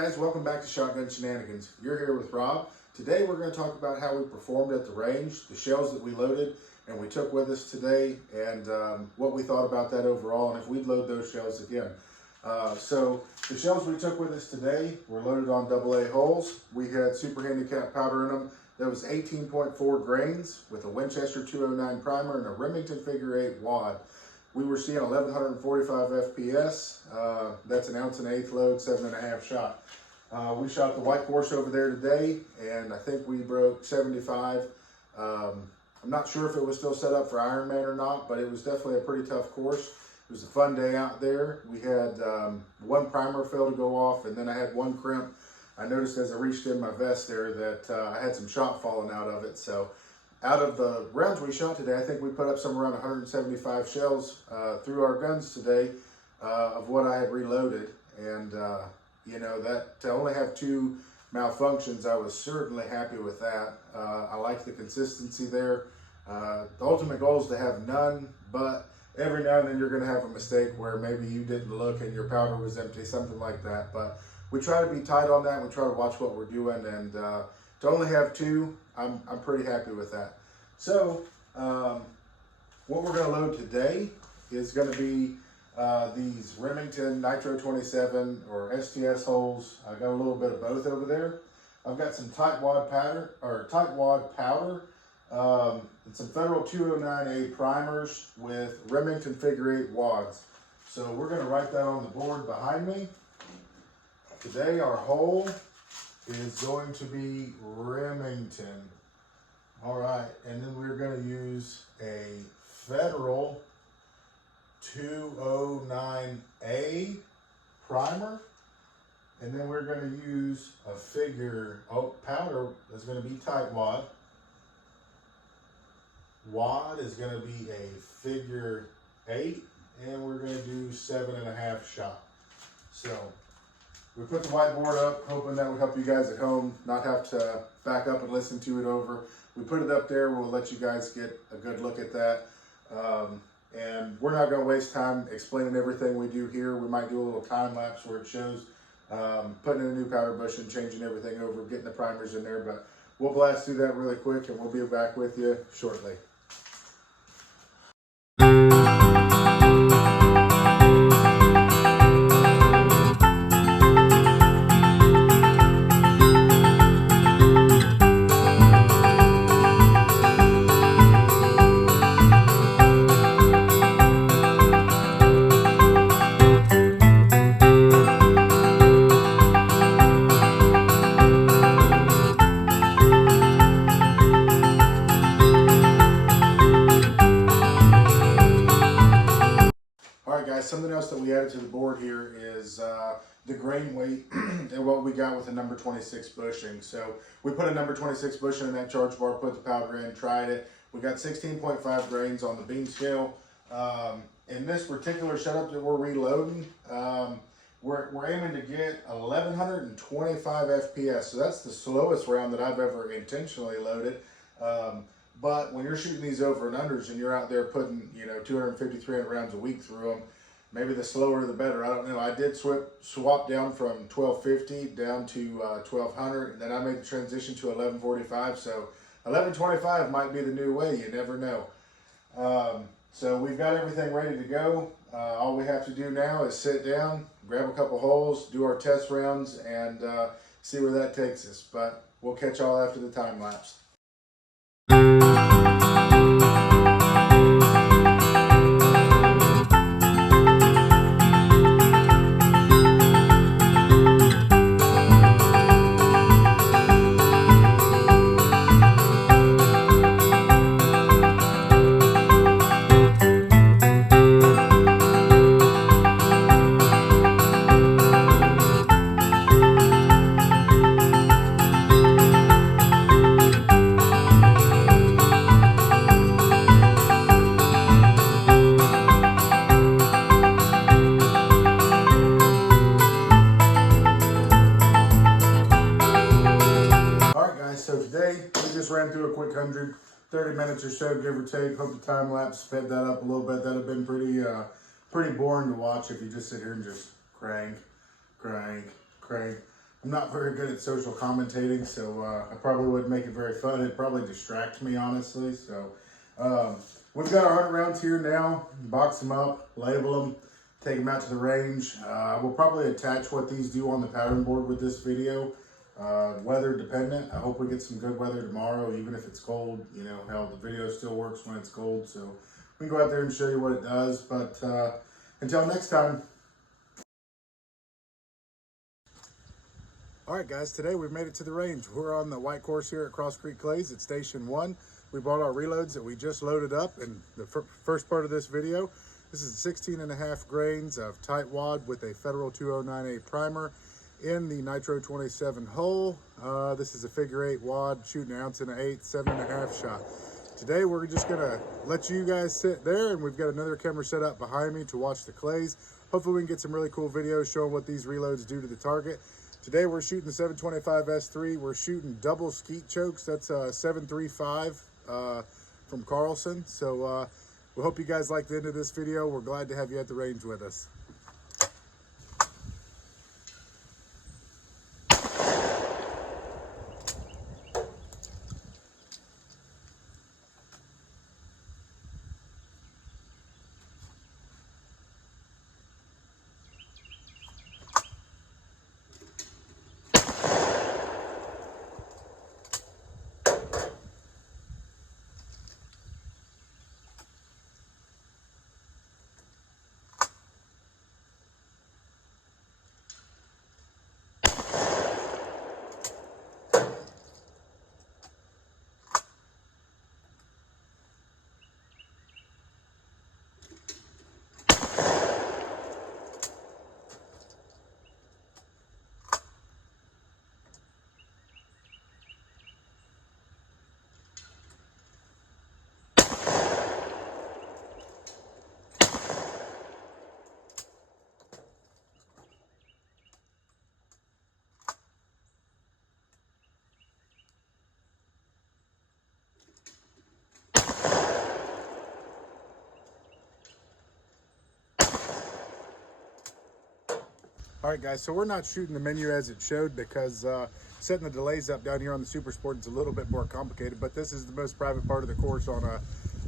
guys, welcome back to Shotgun Shenanigans. You're here with Rob. Today we're going to talk about how we performed at the range, the shells that we loaded and we took with us today, and what we thought about that overall, and if we'd load those shells again. So the shells we took with us today were loaded on AA holes. We had super handicap powder in them. That was 18.4 grains with a Winchester 209 primer and a Remington figure 8 wad. We were seeing 1145 FPS. That's an ounce and eighth load, 7.5 shot. We shot the white course over there today, and I think we broke 75. I'm not sure if it was still set up for Ironman or not, but it was definitely a pretty tough course. It was a fun day out there. We had one primer fill to go off, and then I had one crimp. I noticed as I reached in my vest there that I had some shot falling out of it. So out of the rounds we shot today, I think we put up somewhere around 175 shells through our guns today of what I had reloaded. And you know, that to only have 2 malfunctions, I was certainly happy with that. I like the consistency there. The ultimate goal is to have none, but every now and then you're going to have a mistake where maybe you didn't look and your powder was empty, something like that. But we try to be tight on that. We try to watch what we're doing, and to only have 2, I'm pretty happy with that. So what we're going to load today is going to be these Remington Nitro 27 or STS holes. I got a little bit of both over there. I've got some tight wad powder, and some Federal 209A primers with Remington figure 8 wads. So we're going to write that on the board behind me. Today our hole is going to be Remington. All right, and then we're going to use a Federal 209A primer, and then we're going to use a powder that's going to be tight wad. Wad is going to be a figure 8, and we're going to do 7.5 shot. So we put the whiteboard up, hoping that would help you guys at home not have to back up and listen to it over. We put it up there. We'll let you guys get a good look at that. And we're not going to waste time explaining everything we do here. We might do a little time lapse where it shows putting in a new powder bush and changing everything over, getting the primers in there. But we'll blast through that really quick, and we'll be back with you shortly. Something else that we added to the board here is the grain weight and what we got with a number 26 bushing. So we put a number 26 bushing in that charge bar, put the powder in, tried it. We got 16.5 grains on the beam scale. In this particular setup that we're reloading, we're aiming to get 1125 FPS. So that's the slowest round that I've ever intentionally loaded. But when you're shooting these over and unders and you're out there putting, 250, 300 rounds a week through them, maybe the slower the better. I don't know. I did swap down from 1250 down to 1200, and then I made the transition to 1145. So 1125 might be the new way. You never know. So we've got everything ready to go. All we have to do now is sit down, grab a couple holes, do our test rounds, and see where that takes us. But we'll catch y'all after the time lapse. Ran through a quick 130 minutes or so, give or take. Hope the time lapse sped that up a little bit. That'd have been pretty boring to watch if you just sit here and just crank. I'm not very good at social commentating, so I probably wouldn't make it very fun. It'd probably distract me, honestly. So we've got our hunt rounds here now. Box them up, label them, take them out to the range. We'll probably attach what these do on the pattern board with this video. Weather dependent. I hope we get some good weather tomorrow, even if it's cold. You know how the video still works when it's cold, so we can go out there and show you what it does. But until next time. All right, guys, today we've made it to the range. We're on the white course here at Cross Creek Clays at Station 1. We brought our reloads that we just loaded up in the first part of this video. This is 16.5 grains of tight wad with a Federal 209A primer in the Nitro 27 hole. This is a figure 8 wad, shooting an ounce and an eighth, 7.5 shot. Today we're just gonna let you guys sit there, and we've got another camera set up behind me to watch the clays. Hopefully we can get some really cool videos showing what these reloads do to the target. Today we're shooting the 725 S3. We're shooting double skeet chokes. That's a 735 from Carlson. So we hope you guys like the end of this video. We're glad to have you at the range with us. All right, guys, so we're not shooting the menu as it showed because setting the delays up down here on the Super Sport is a little bit more complicated, but this is the most private part of the course on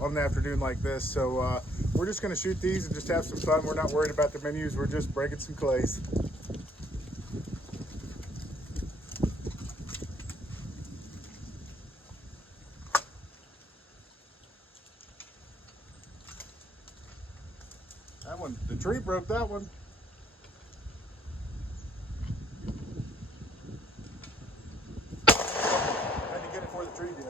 an afternoon like this. So we're just gonna shoot these and just have some fun. We're not worried about the menus. We're just breaking some clays. That one, the tree broke that one. Before the tree did.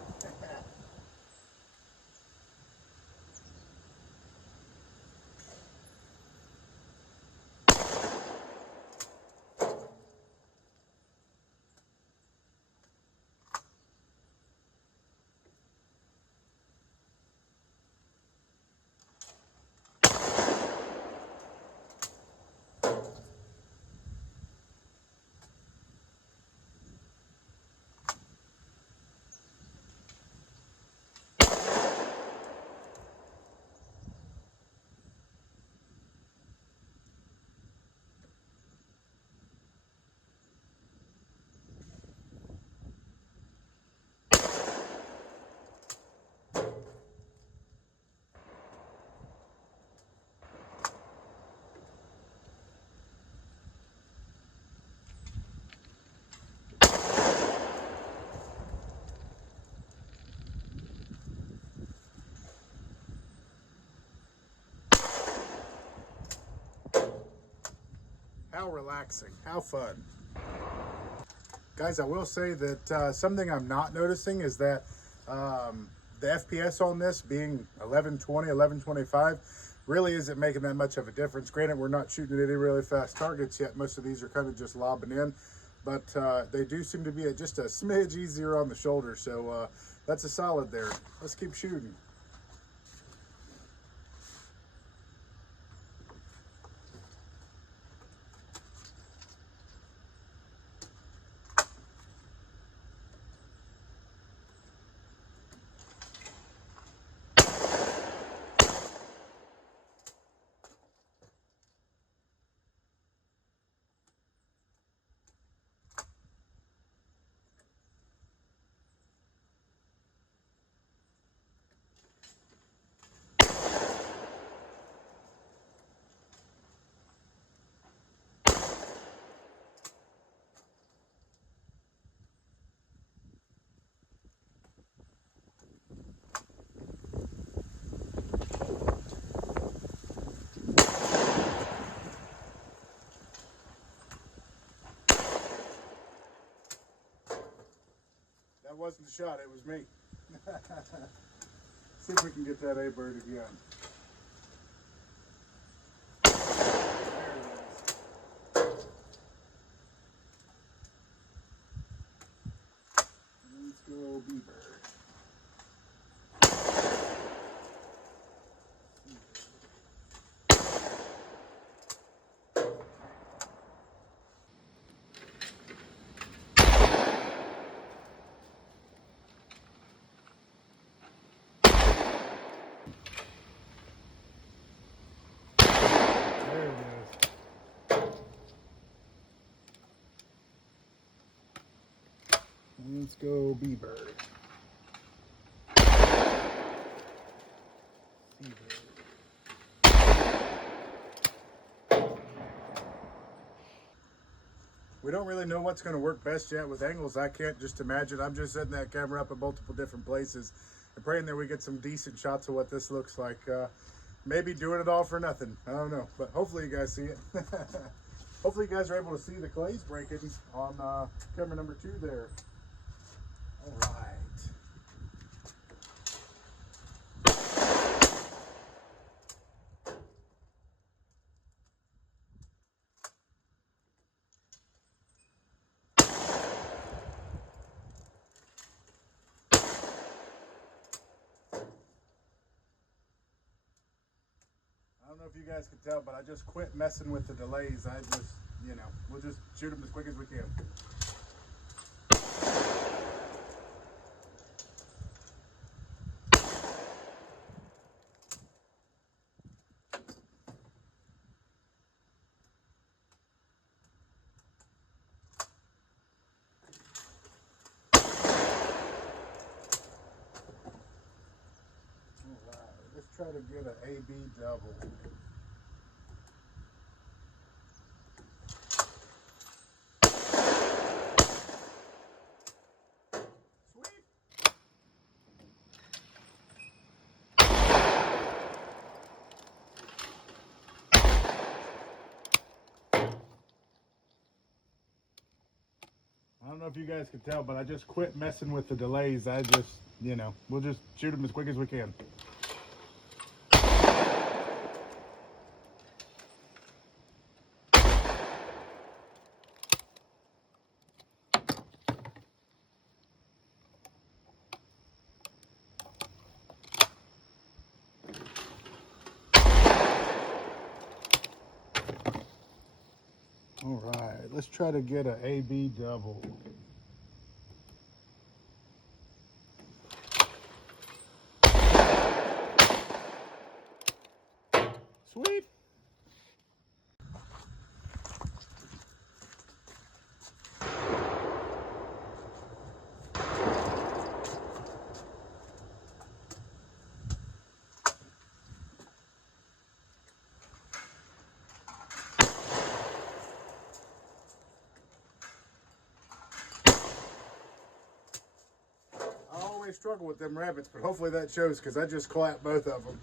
How relaxing, how fun. Guys, I will say that something I'm not noticing is that the FPS on this being 1120, 1125 really isn't making that much of a difference. Granted, we're not shooting at any really fast targets yet. Most of these are kind of just lobbing in, but they do seem to be just a smidge easier on the shoulder. So that's a solid there. Let's keep shooting. That wasn't the shot, it was me. See if we can get that A-bird again. There it is. Let's go B-bird. There it is. Let's go B-bird. We don't really know what's going to work best yet with angles. I can't just imagine. I'm just setting that camera up in multiple different places and praying that we get some decent shots of what this looks like. Maybe doing it all for nothing. I don't know, but hopefully you guys see it. Hopefully you guys are able to see the clays breaking on camera number 2 there. All right. I don't know if you guys can tell, but I just quit messing with the delays. I just, we'll just shoot them as quick as we can. Alright, let's try to get an AB double. I don't know if you guys can tell, but I just quit messing with the delays. I just, we'll just shoot them as quick as we can. All right, let's try to get an AB double. Sweet. I always struggle with them rabbits, but hopefully that shows because I just clapped both of them.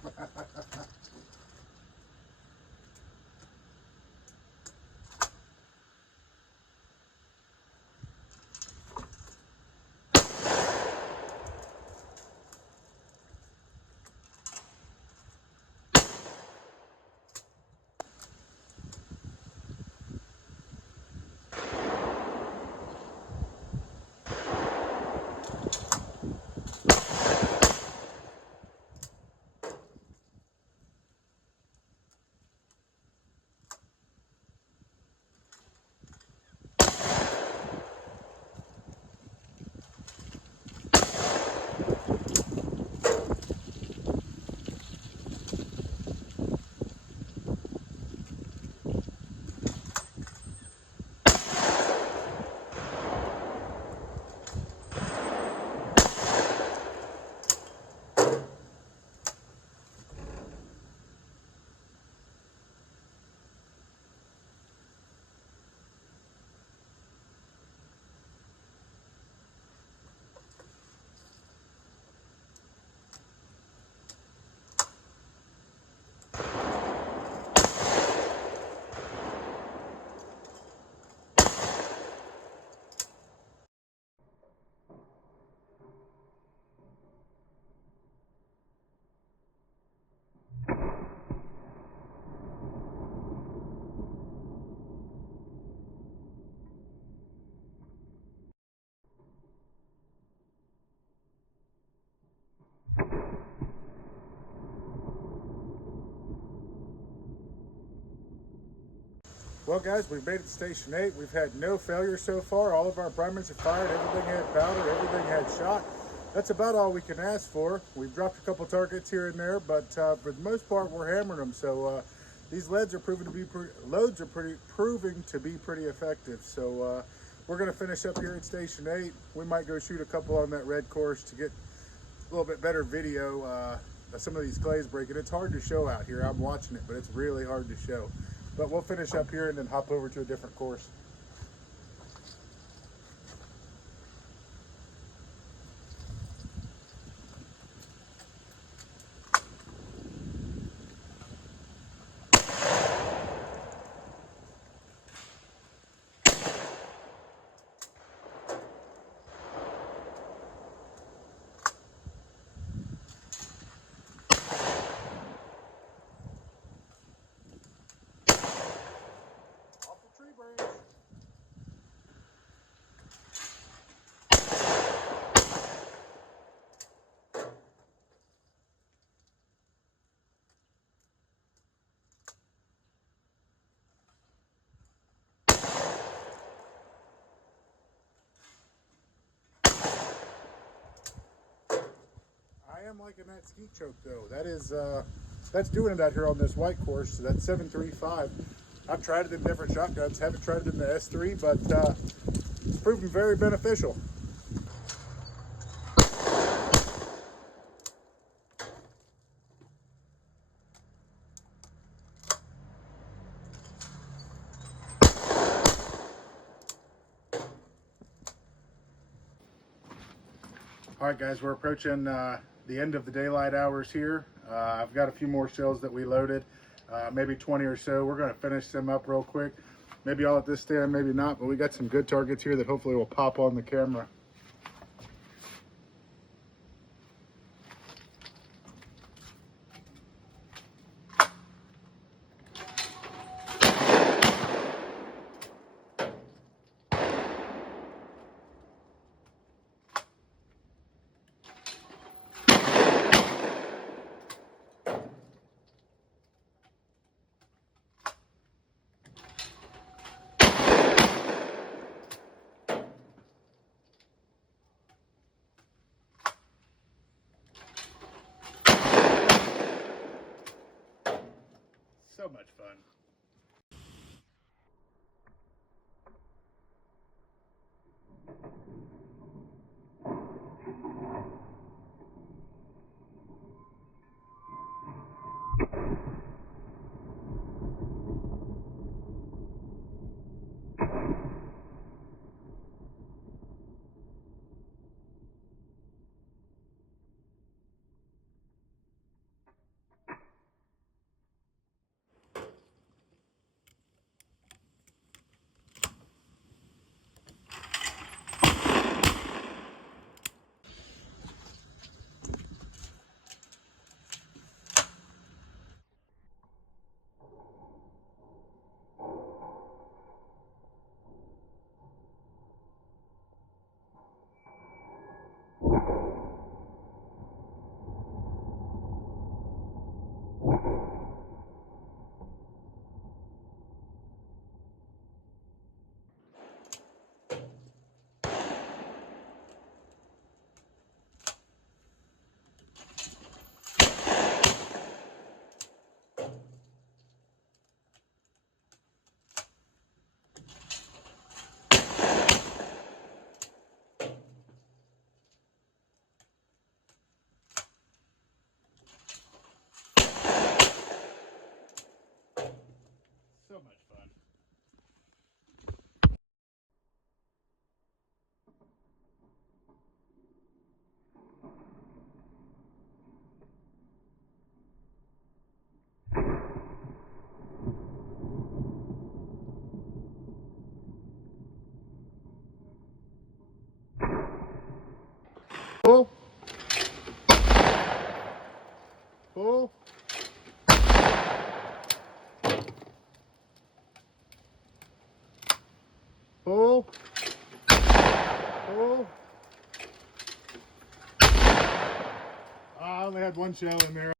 Well guys, we've made it to Station 8. We've had no failure so far. All of our primers have fired, everything had powder, everything had shot. That's about all we can ask for. We've dropped a couple targets here and there, but for the most part we're hammering them. So these loads are proving to be pretty effective. So we're going to finish up here at Station 8. We might go shoot a couple on that red course to get a little bit better video of some of these clays breaking. It's hard to show out here. I'm watching it, but it's really hard to show. But we'll finish up here and then hop over to a different course. I am liking that ski choke though. That's doing it out here on this white course. So that's 735. I've tried it in different shotguns. Haven't tried it in the S3, but it's proven very beneficial. All right, guys, we're approaching the end of the daylight hours here. I've got a few more shells that we loaded, maybe 20 or so. We're going to finish them up real quick. Maybe all at this stand, maybe not, but we got some good targets here that hopefully will pop on the camera. So much fun. So much fun. Pull. Pull. Pull. Pull. I only had one shell in there.